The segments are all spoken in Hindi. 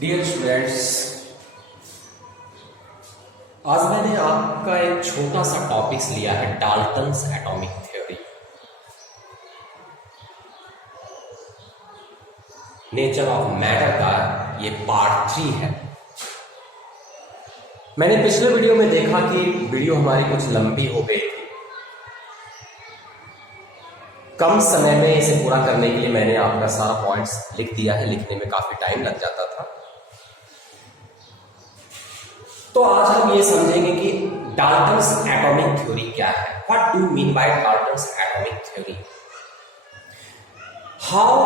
डियर स्टूडेंट्स, आज मैंने आपका एक छोटा सा टॉपिक्स लिया है Dalton's atomic theory. Nature of matter का ये पार्ट 3 है। मैंने पिछले वीडियो में देखा कि वीडियो हमारी कुछ लंबी हो गई थी। कम समय में इसे पूरा करने के लिए मैंने आपका सारा पॉइंट्स लिख दिया है। लिखने में काफी टाइम लग जाता था। तो आज हम ये समझेंगे कि डाल्टन्स एटॉमिक थ्योरी क्या है। What do mean by Dalton's atomic theory? How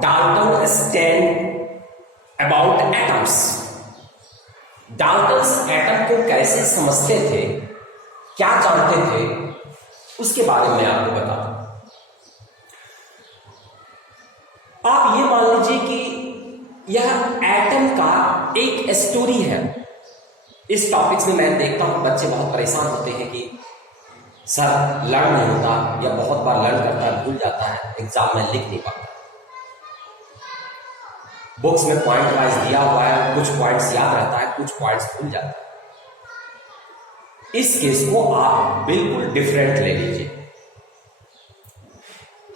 Dalton stand about atoms. Dalton's atom को कैसे समझते थे, क्या जानते थे, उसके बारे में आपको बताता हूं। आप ये मान लीजिए कि यह एटम का एक स्टोरी है। इस टॉपिक्स में मैं देखता हूं बच्चे बहुत परेशान होते हैं कि सर लर्न नहीं होता, या बहुत बार लर्न करता है भूल जाता है, एग्जाम में लिख नहीं पाता। बुक्स में पॉइंट वाइज दिया हुआ है, कुछ पॉइंट्स याद रहता है, कुछ पॉइंट्स भूल जाता है। इस केस को आप बिल्कुल डिफरेंट ले लीजिए।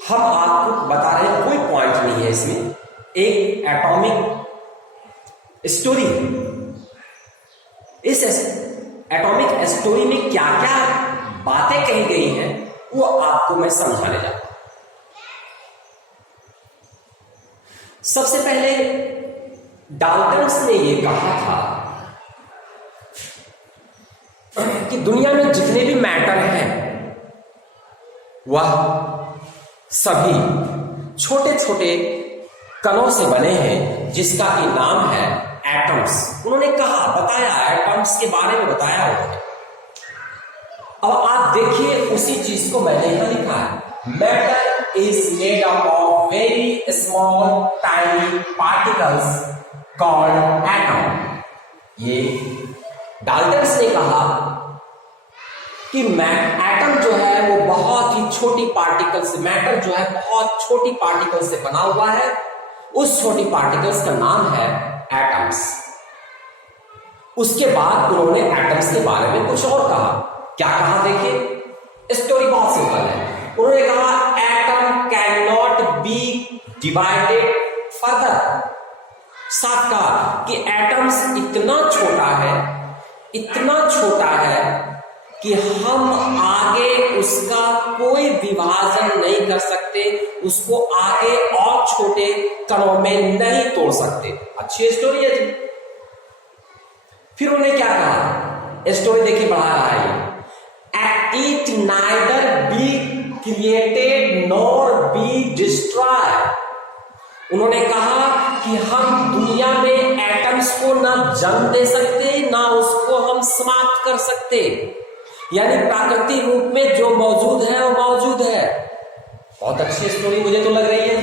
हम आपको बता रहे हैं, कोई पॉइंट नहीं है इसमें, एक एटॉमिक स्टोरी। इस एटॉमिक स्टोरी में क्या क्या बातें कही गई हैं वो आपको मैं समझाने जाता हूं। सबसे पहले डाल्टन्स ने ये कहा था कि दुनिया में जितने भी मैटर हैं वह सभी छोटे छोटे कणों से बने हैं, जिसका कि नाम है एटम्स। उन्होंने कहा, बताया, एटम्स के बारे में बताया उन्होंने। अब आप देखिए उसी चीज को मैंने यहां लिखा है। Matter is made up of very small tiny particles called atom. ये डाल्टन्स ने कहा कि एटम जो है वो बहुत ही छोटी पार्टिकल से, मैटर जो है बहुत छोटी पार्टिकल से बना हुआ है। उस छोटी पार्टिकल्स का नाम है एटम्स। उसके बाद उन्होंने एटम्स के बारे में कुछ और कहा। क्या कहा देखिए, स्टोरी बहुत सिंपल है। उन्होंने कहा atom can not be divided further. साफ कहा कि एटम्स इतना छोटा है, इतना छोटा है कि हम आगे उसका कोई विभाजन नहीं कर सकते, उसको आगे और छोटे कणों में नहीं तोड़ सकते। अच्छी स्टोरी है जी। फिर उन्होंने क्या कहा, स्टोरी देखिए बढ़ा रहा है, it neither be created nor be destroyed. उन्होंने कहा कि हम दुनिया में एटम्स को ना जन्म दे सकते, ना उसको हम समाप्त कर सकते। यानी प्राकृतिक रूप में जो मौजूद है वो मौजूद है। बहुत अच्छी स्टोरी मुझे तो लग रही है,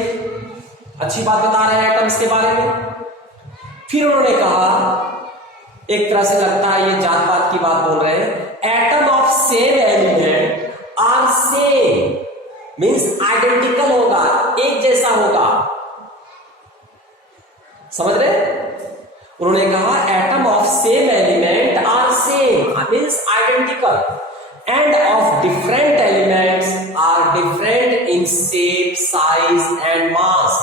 अच्छी बात बता रहे हैं एटम्स के बारे में। फिर उन्होंने कहा, एक तरह से लगता है ये जात पात की बात बोल रहे हैं, atom of same element are same, means identical होगा, एक जैसा होगा। समझ रहे? उन्होंने कहा atom of same element are same means identical, and of different elements are different in shape, size and mass.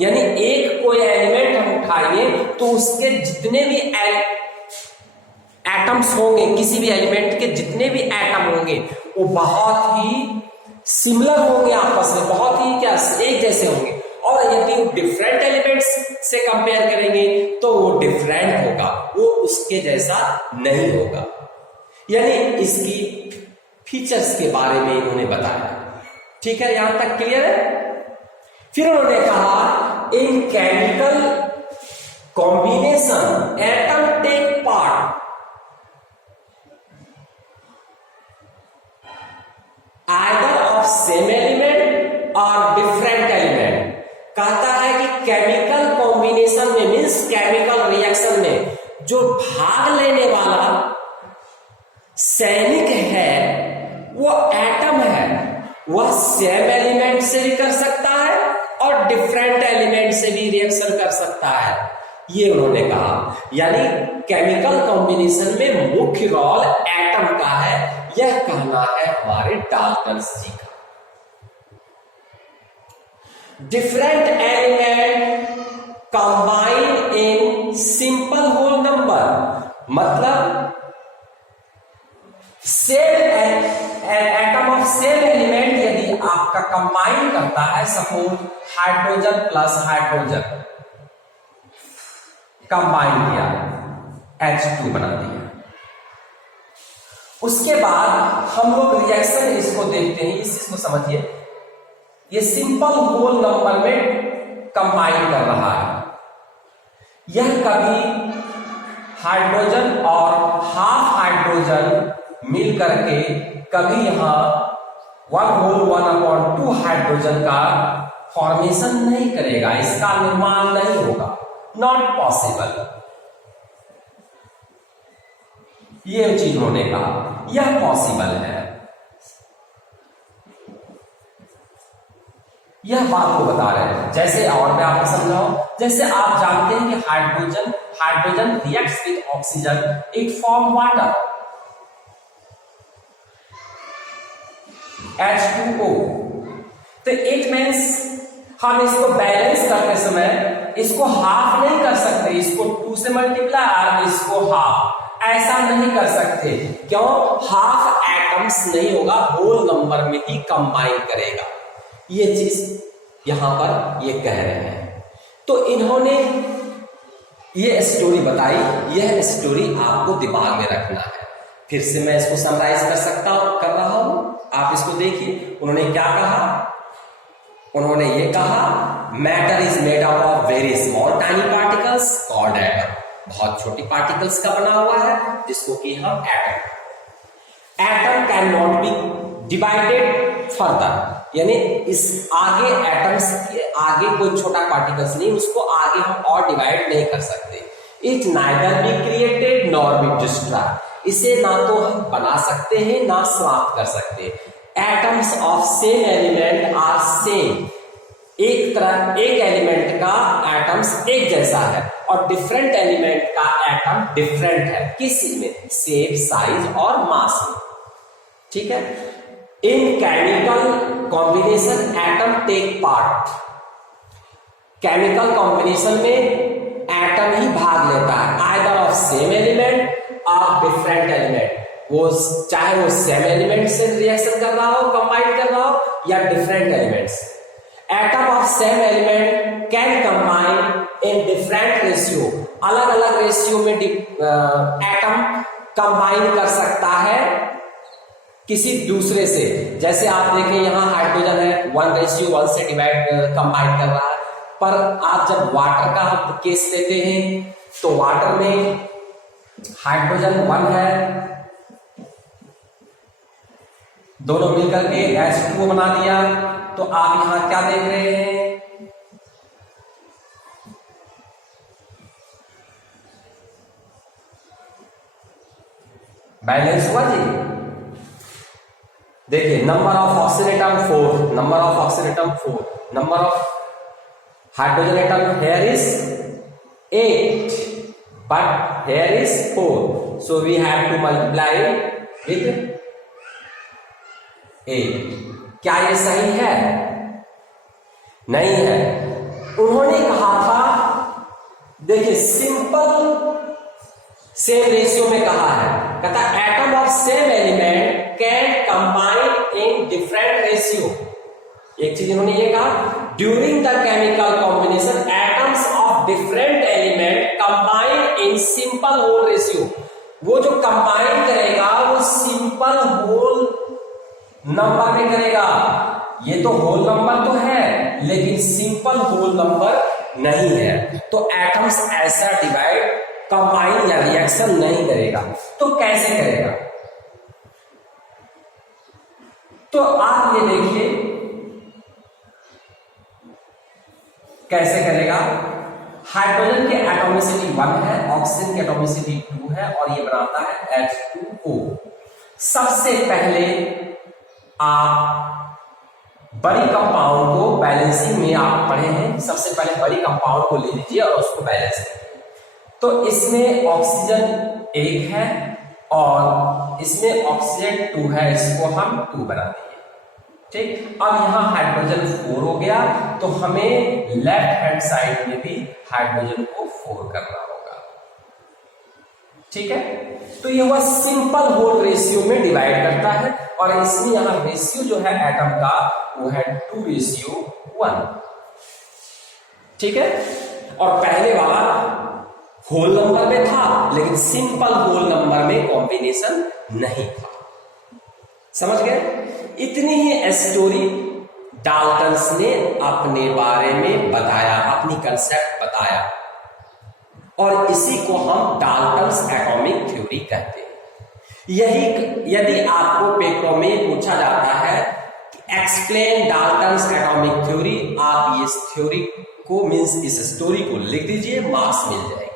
यानी एक कोई एलिमेंट हम उठाएंगे तो उसके जितने भी एटम्स होंगे, किसी भी एलिमेंट के जितने भी एटम होंगे वो बहुत ही सिमिलर होंगे आपस में, बहुत ही क्या एक जैसे होंगे। और यदि डिफरेंट एलिमेंट्स से कंपेयर करेंगे तो वो डिफरेंट होगा, वो उसके जैसा नहीं होगा। यानी इसकी फीचर्स के बारे में इन्होंने बताया। ठीक है, यहां तक क्लियर है? फिर उन्होंने कहा in chemical combination atom take part either of same element और डिफरेंट एलिमेंट। कहता है कि केमिकल कॉम्बिनेशन में मींस केमिकल रिएक्शन में जो भाग लेने वाला सैनिक है वो एटम है, वह सेम एलिमेंट से भी कर सकता है और डिफरेंट एलिमेंट से भी रिएक्शन कर सकता है। ये उन्होंने कहा। यानी केमिकल कॉम्बिनेशन में मुख्य रोल एटम का है, यह कहना है हमारे डाल्टन्स जी का। Different element combine in simple whole number, मतलब same atom of same element यदि आपका कंबाइन करता है, suppose hydrogen plus hydrogen combine किया, H2 बना दिया, उसके बाद हम लोग रिएक्शन इसको देखते हैं, इस चीज को समझिए, ये सिंपल होल नंबर में कंबाइन कर रहा है, यह कभी हाइड्रोजन और हाफ हाइड्रोजन मिल करके कभी यहां 1/2 हाइड्रोजन का फॉर्मेशन नहीं करेगा, इसका निर्माण नहीं होगा, नॉट पॉसिबल। यह चीज उन्होंने कहा, यह पॉसिबल है। यह बात को बता रहे हैं। जैसे और मैं आपको समझाऊं, जैसे आप जानते हैं कि hydrogen reacts with oxygen, it form water H2O। तो इट मीन्स हम इसको बैलेंस करते समय इसको हाफ नहीं कर सकते, इसको 2 से मल्टीप्लाई और इसको हाफ, ऐसा नहीं कर सकते। क्यों? हाफ एटम्स नहीं होगा, होल नंबर में ही कंबाइन करेगा। ये चीज यहां पर ये कह रहे हैं। तो इन्होंने ये स्टोरी बताई, यह स्टोरी आपको दिमाग में रखना है। फिर से मैं इसको समराइज कर रहा हूं, आप इसको देखिए। उन्होंने क्या कहा? उन्होंने ये कहा matter is made up of very small tiny particles called atom, बहुत छोटी पार्टिकल्स का बना हुआ है जिसको कि हम atom can not be divided further, यानी इस आगे एटम्स के आगे कोई छोटा पार्टिकल्स नहीं, उसको आगे हम और डिवाइड नहीं कर सकते। It neither be created nor be destroyed, इसे ना तो हम बना सकते हैं ना समाप्त कर सकते। Atoms of same element are same, एक एलिमेंट का एटम्स एक जैसा है और डिफरेंट एलिमेंट का एटम डिफरेंट है। किस में? शेप, साइज और मास में। ठीक है। In chemical combination atom take part, chemical combination में एटम ही भाग लेता है, आइदर ऑफ सेम एलिमेंट और डिफरेंट एलिमेंट, वो चाहे वो सेम एलिमेंट से रिएक्शन कर रहा हो, कंबाइन कर रहा हो, या different elements. Atom of same element can combine in different ratio, अलग अलग रेशियो में एटम कंबाइन कर सकता है किसी दूसरे से। जैसे आप देखें यहां हाइड्रोजन है, 1:1 से कंबाइन कर रहा है, पर आप जब वाटर का केस लेते हैं तो वाटर में हाइड्रोजन 1 है, दोनों मिलकर के H2O बना दिया। तो आप यहां क्या देख रहे हैं? बैलेंस हुआ जी। देखिए number of oxygen atom 4, number of oxygen atom 4, number of hydrogen atom here is 8 but here is 4, so we have to multiply with 8। क्या ये सही है? नहीं है। उन्होंने कहा था, देखिए सिंपल सेम रेशियो में कहा है, कहता atom of same element can combine in different ratio. एक चीज इन्होंने ये कहा, during the chemical combination atoms of different element combine in simple whole ratio. वो जो कंबाइन करेगा वो सिंपल होल नंबर में करेगा। ये तो होल नंबर तो है लेकिन सिंपल होल नंबर नहीं है, तो एटम्स ऐसा डिवाइड, कंबाइन या रिएक्शन नहीं करेगा। तो कैसे करेगा? तो आप ये देखिए कैसे करेगा। हाइड्रोजन के एटॉमिसिटी 1 है, ऑक्सीजन की एटॉमिसिटी 2 है और ये बनाता है H2O। सबसे पहले आप बड़ी कंपाउंड को बैलेंसिंग में आप पढ़े हैं, सबसे पहले बड़ी कंपाउंड को ले लीजिए और उसको बैलेंस करिए। तो इसमें ऑक्सीजन 1 है और इसमें ऑक्सीजन 2 है, इसको हम 2 बना देंगे। ठीक, अब यहां हाइड्रोजन 4 हो गया, तो हमें लेफ्ट हैंड साइड में भी हाइड्रोजन को 4 करना होगा। ठीक है, तो ये हुआ सिंपल होल रेशियो में डिवाइड करता है, और इसमें यहां रेशियो जो है एटम का वो है 2:1। ठीक है, और पहले वाला होल नंबर में था, लेकिन सिंपल होल नंबर में कॉम्बिनेशन नहीं था। समझ गए? इतनी ही स्टोरी डाल्टन्स ने अपने बारे में बताया, अपनी कंसेप्ट बताया, और इसी को हम डाल्टन्स एटॉमिक थ्योरी कहते हैं। यही यदि आपको पेपरों में पूछा जाता है कि एक्सप्लेन डाल्टन्स एटॉमिक थ्योरी, आप इस थ्योरी को मींस इस स्टोरी को लिख दीजिए, मार्क्स मिल जाएगा।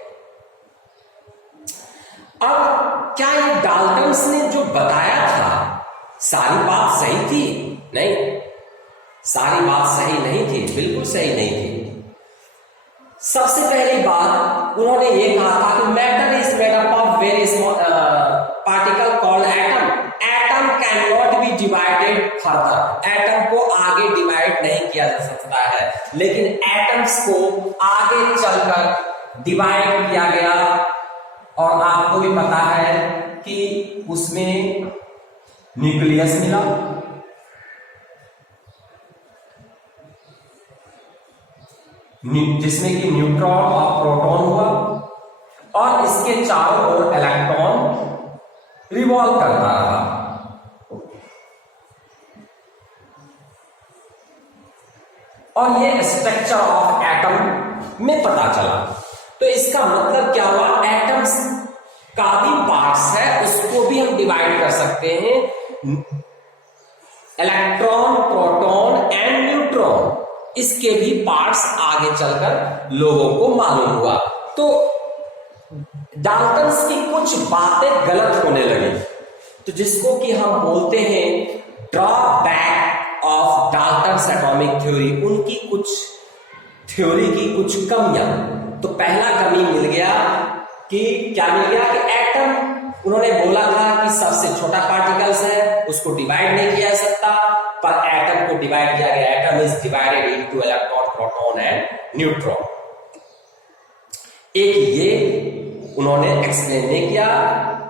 अब क्या ये डाल्टन्स ने जो बताया था सारी बात सही थी? नहीं, सारी बात सही नहीं थी, बिल्कुल सही नहीं थी। सबसे पहली बात उन्होंने ये कहा था कि matter is made up of very small particle called atom. Atom can not be divided further. Atom को आगे डिवाइड नहीं किया जा सकता है, लेकिन एटम्स को आगे चलकर डिवाइड किया गया, और आपको भी पता है कि उसमें न्यूक्लियस मिला, जिसमें कि न्यूट्रॉन और प्रोटॉन हुआ, और इसके चारों ओर इलेक्ट्रॉन रिवॉल्व करता रहा। और ये स्ट्रक्चर ऑफ एटम में पता चला। तो इसका मतलब क्या हुआ? एटम्स का भी पार्ट्स है, उसको भी हम डिवाइड कर सकते हैं, इलेक्ट्रॉन, प्रोटॉन एंड न्यूट्रॉन। इसके भी पार्ट्स आगे चलकर लोगों को मालूम हुआ। तो डाल्टन्स की कुछ बातें गलत होने लगी, तो जिसको कि हम बोलते हैं drawback of Dalton's atomic theory, उनकी कुछ थ्योरी की कुछ कमियां। तो पहला कमी मिल गया कि क्या मिल गया कि एटम, उन्होंने बोला था कि सबसे छोटा पार्टिकल्स है, उसको डिवाइड नहीं किया जा सकता, पर एटम को डिवाइड किया गया। Atom is divided into electron, proton and neutron. एक ये उन्होंने एक्सप्लेन नहीं किया,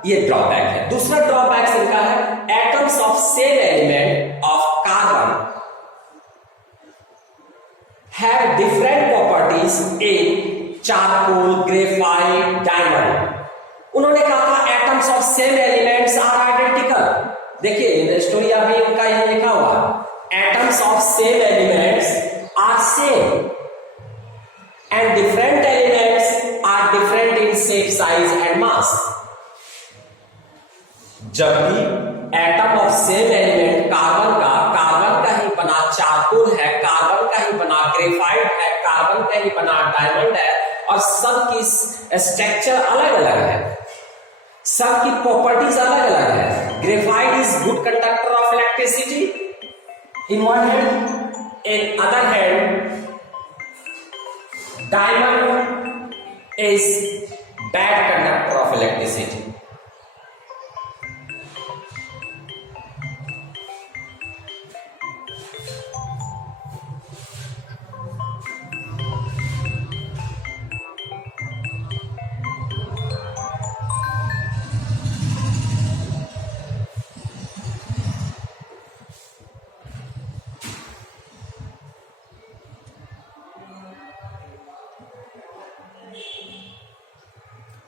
ये ड्रॉबैक है। दूसरा ड्रॉबैक इनका है atoms of same element of carbon have different properties in charcoal, graphite, diamond. उन्होंने कहा था atoms of same elements are identical. देखिए स्टोरी अभी उनका यही लिखा हुआ, atoms of same elements are same and different elements are different in shape, size and mass. जबकि atom of same element carbon का ही बना चारकोल है, कार्बन का ही बना ग्रेफाइट है, कार्बन का ही बना डायमंड है, और सबकी स्ट्रक्चर अलग अलग है, सबकी प्रॉपर्टीज अलग अलग है। Graphite is good conductor of electricity in one hand, in other hand diamond is bad conductor of electricity.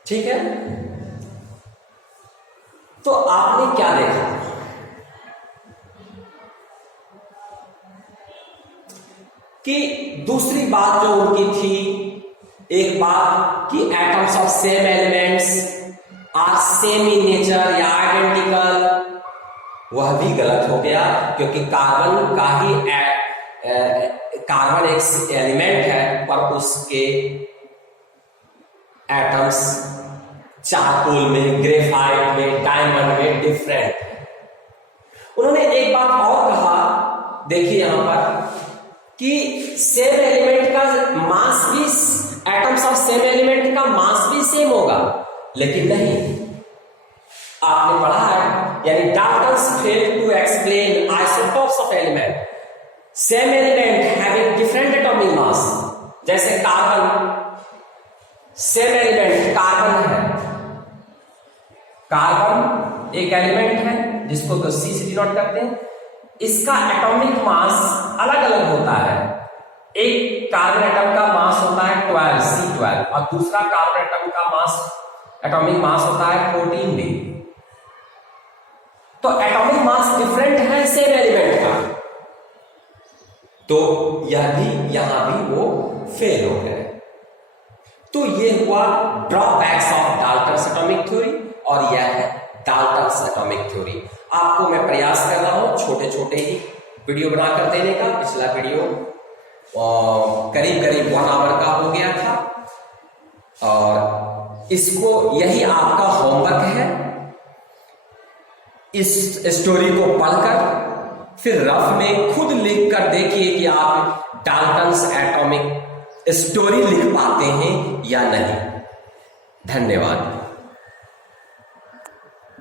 ठीक है, तो आपने क्या देखा कि दूसरी बात जो उनकी थी, एक बात कि atoms of same elements are same in nature या आइडेंटिकल, वह भी गलत हो गया, क्योंकि कार्बन का ही कार्बन एक एलिमेंट है, पर उसके एटम्स चारकोल में, ग्रेफाइट में, डायमंड में डिफरेंट है। उन्होंने एक बात और कहा, देखिए यहां पर कि सेम एलिमेंट का मास भी, एटम्स ऑफ सेम एलिमेंट का मास भी सेम लेकिन नहीं, आपने पढ़ा है, यानी Dalton's failed to explain isotopes of element, same element having different atomic mass, जैसे कार्बन, सेम एलिमेंट कार्बन है, कार्बन एक एलिमेंट है जिसको तो C से डिनोट करते हैं, इसका एटॉमिक मास अलग अलग होता है। एक कार्बन एटम का मास होता है 12 C12 और दूसरा कार्बन एटम का मास, एटॉमिक मास होता है 14 B। तो एटॉमिक मास डिफरेंट है सेम एलिमेंट का, तो यह भी यहां भी वो फेल हो गए। तो ये हुआ drawbacks of Dalton's atomic theory और यह है डाल्टन्स एटॉमिक थ्योरी। आपको मैं प्रयास कर रहा हूं छोटे छोटे ही वीडियो बनाकर देने का। पिछला वीडियो करीब करीब 1 आवर का हो गया था और इसको यही आपका होमवर्क है। इस स्टोरी को पढ़कर फिर रफ में खुद लिख कर देखिए कि आप डाल्टन्स एटॉमिक स्टोरी लिख पाते हैं या नहीं। धन्यवाद।